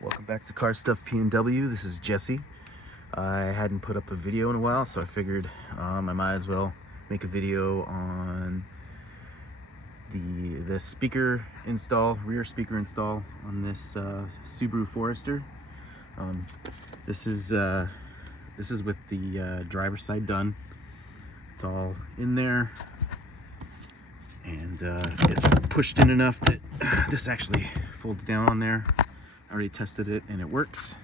Welcome back to Car Stuff P&W. This is Jesse. I hadn't put up a video in a while, so I figured I might as well make a video on the speaker install, rear speaker install on this Subaru Forester. This is with the driver's side done. It's all in there, and it's pushed in enough that this actually folds down on there. I already tested it and it works.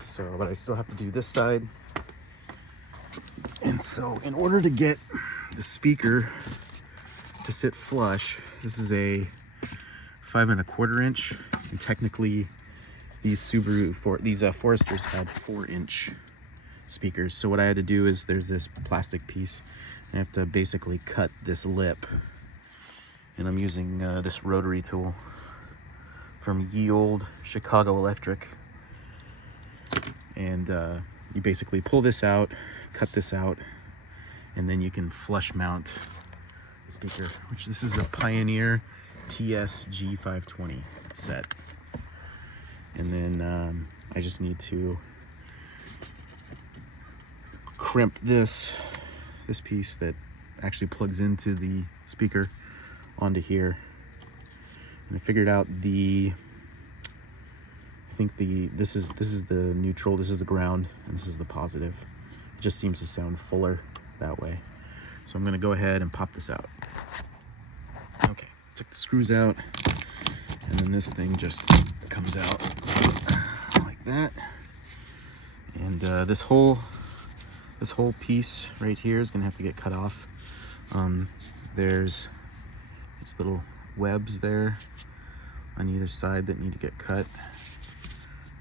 So, but I still have to do this side. And so in order to get the speaker to sit flush, this is a 5 1/4 inch, and technically these Foresters had 4-inch speakers. So what I had to do is there's this plastic piece, and I have to basically cut this lip, and I'm using this rotary tool from ye old Chicago Electric. And you basically pull this out, cut this out, and then you can flush mount the speaker, which this is a Pioneer TS-G520 set. And then I just need to crimp this piece that actually plugs into the speaker onto here. And I figured out this is the neutral, this is the ground, and this is the positive. It just seems to sound fuller that way. So I'm gonna go ahead and pop this out. Okay, took the screws out, and then this thing just comes out like that. And this whole piece right here is gonna have to get cut off. There's these little webs there on either side that need to get cut.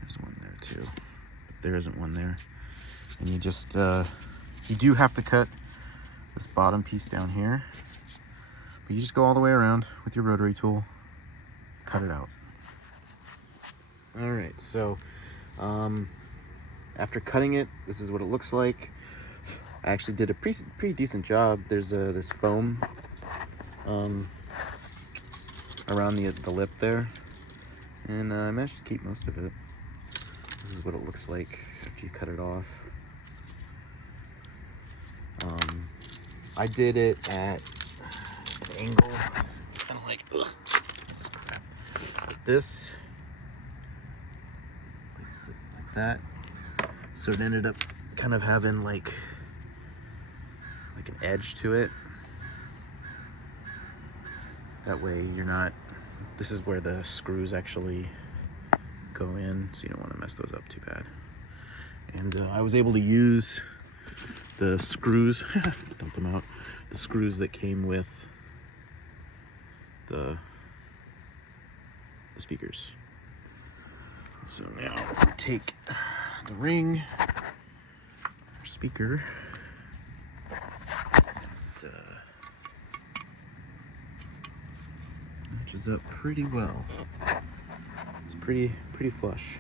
There's one there too, but there isn't one there. And you just you do have to cut this bottom piece down here, but you just go all the way around with your rotary tool, cut it out. All right, so after cutting it, this is what it looks like. I actually did a pretty decent job. There's this foam around the lip there, and I managed to keep most of it. This is what it looks like after you cut it off. I did it at an angle, kind of like, ugh, this crap. But this, like that. So it ended up kind of having like an edge to it. That way you're not, this is where the screws actually go in, so you don't want to mess those up too bad. And I was able to use the screws, dump them out, the screws that came with the speakers. So now if we take the ring, our speaker, matches up pretty well. It's pretty flush.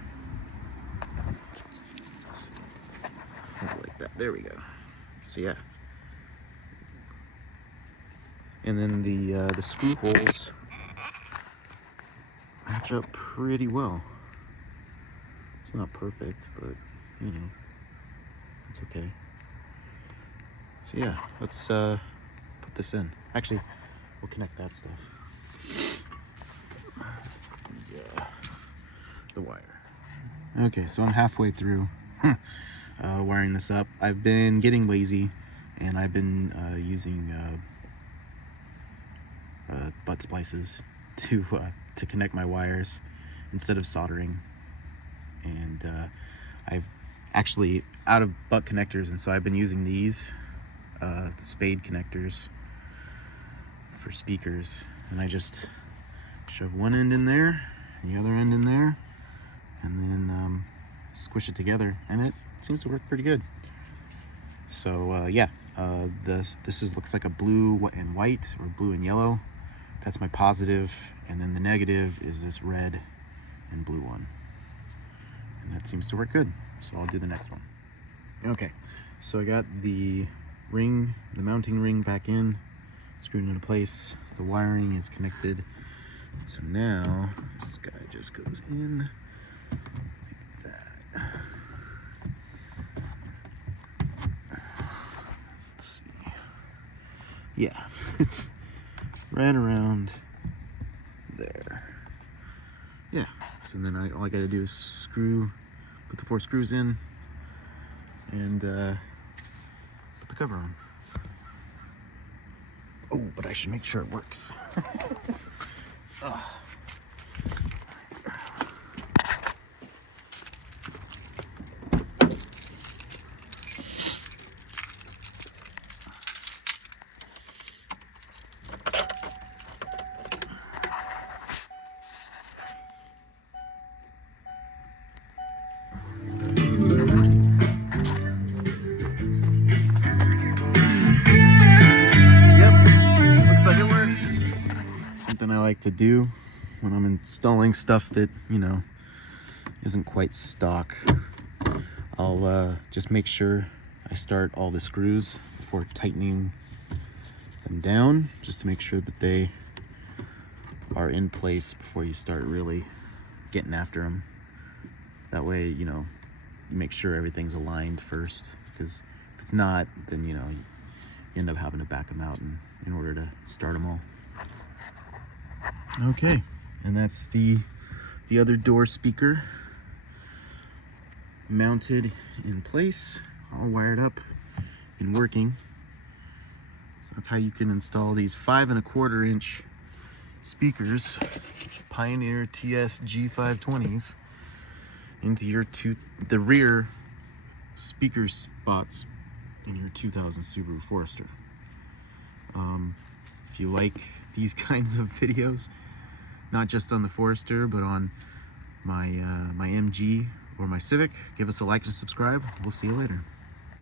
Let's see. Like that. There we go. So yeah. And then the screw holes match up pretty well. It's not perfect, but you know, it's okay. So yeah, let's put this in. Actually, we'll connect that stuff. The wire. Okay, so I'm halfway through wiring this up. I've been getting lazy, and I've been using butt splices to connect my wires instead of soldering. And I've actually out of butt connectors, and so I've been using these the spade connectors for speakers, and I just shove one end in there, the other end in there, and then squish it together, and it seems to work pretty good. So yeah, this looks like a blue and white, or blue and yellow. That's my positive, and then the negative is this red and blue one, and that seems to work good. So I'll do the next one. Okay, so I got the ring, the mounting ring back in, screwed into place. The wiring is connected. So now, this is guy just goes in like that. Let's see. Yeah, it's right around there. Yeah, so then all I gotta do is put the 4 screws in and put the cover on. Oh, but I should make sure it works. Something I like to do when I'm installing stuff that, you know, isn't quite stock. I'll just make sure I start all the screws before tightening them down, just to make sure that they are in place before you start really getting after them. That way, you know, you make sure everything's aligned first, because if it's not, then, you know, you end up having to back them out in order to start them all. Okay, and that's the other door speaker mounted in place, all wired up and working. So that's how you can install these 5 1/4 inch speakers, Pioneer TS G520s, into the rear speaker spots in your 2000 Subaru Forester. If you like these kinds of videos, not just on the Forester, but on my MG or my Civic, give us a like and subscribe. We'll see you later.